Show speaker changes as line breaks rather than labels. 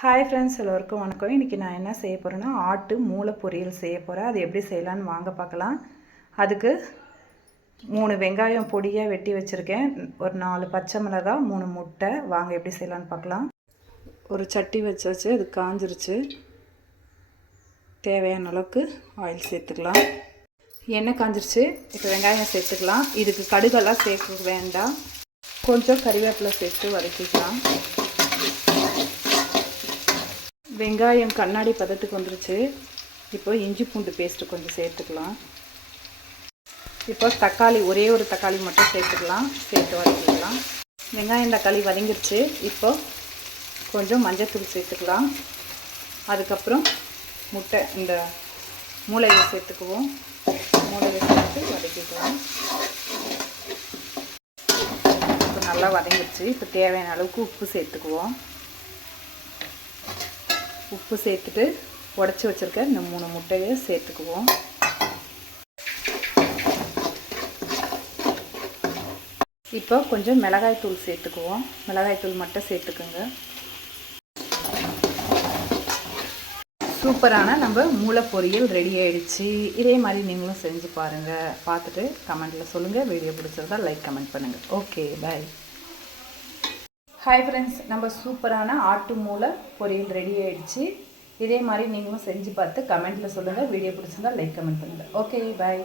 Hi friends எல்லோருக்கும் வணக்கம். இன்றைக்கி நான் என்ன செய்ய போகிறேன்னா ஆட்டு மூளை பொரியல் செய்ய போகிறேன் அது எப்படி செய்யலான்னு வாங்க பார்க்கலாம். அதுக்கு மூணு வெங்காயம் பொடியாக வெட்டி வச்சுருக்கேன். ஒரு நாலு பச்சை மிளகா மூணு முட்டை. வாங்க எப்படி செய்யலான்னு பார்க்கலாம். ஒரு சட்டி வச்சு வச்சு அது காஞ்சிருச்சு. தேவையான அளவுக்கு ஆயில் சேர்த்துக்கலாம். எண்ணெய் காஞ்சிருச்சு. இப்போ வெங்காயம் சேர்த்துக்கலாம். இதுக்கு கடுகெல்லாம் சேர்க்க வேண்டாம். கொஞ்சம் கறிவேப்பிலை சேர்த்து வதக்கிக்கலாம். வெங்காயம் கண்ணாடி பதத்துக்கு வந்துருச்சு. இப்போ இஞ்சி பூண்டு பேஸ்ட்டு கொஞ்சம் சேர்த்துக்கலாம். இப்போ தக்காளி ஒரே ஒரு தக்காளி மட்டும் சேர்த்துக்கலாம். சேர்த்து வதக்கிக்கலாம். வெங்காயம் தக்காளி வதங்கிருச்சு. இப்போ கொஞ்சம் மஞ்சத்தூள் சேர்த்துக்கலாம். அதுக்கப்புறம் முட்டை இந்த மூளையை சேர்த்துக்குவோம். மூளையை சேர்த்து வதக்கிக்கலாம். இப்போ நல்லா வதங்கிருச்சு. இப்போ தேவையான அளவுக்கு உப்பு சேர்த்துக்குவோம். உப்பு சேர்த்துட்டு உடச்சி வச்சுருக்க இந்த மூணு முட்டையை சேர்த்துக்குவோம். இப்போ கொஞ்சம் மிளகாய் தூள் சேர்த்துக்குவோம். மிளகாய் தூள் மட்டும் சேர்த்துக்குங்க. சூப்பரான நம்ம மூளை பொரியல் ரெடி ஆயிடுச்சு. இதே மாதிரி நீங்களும் செஞ்சு பாருங்கள் பார்த்துட்டு கமெண்ட்டில் சொல்லுங்கள் வீடியோ பிடிச்சிருந்தா லைக் கமெண்ட் பண்ணுங்கள் ஓகே பாய் ஹாய் ஃப்ரெண்ட்ஸ் நம்ம சூப்பரான ஆட்டு மூளை பொரியல் ரெடி ஆகிடுச்சு இதே மாதிரி நீங்களும் செஞ்சு பார்த்து கமெண்ட்டில் சொல்லுங்கள் வீடியோ பிடிச்சிருந்தா லைக் கமெண்ட் பண்ணுங்கள் ஓகே பாய்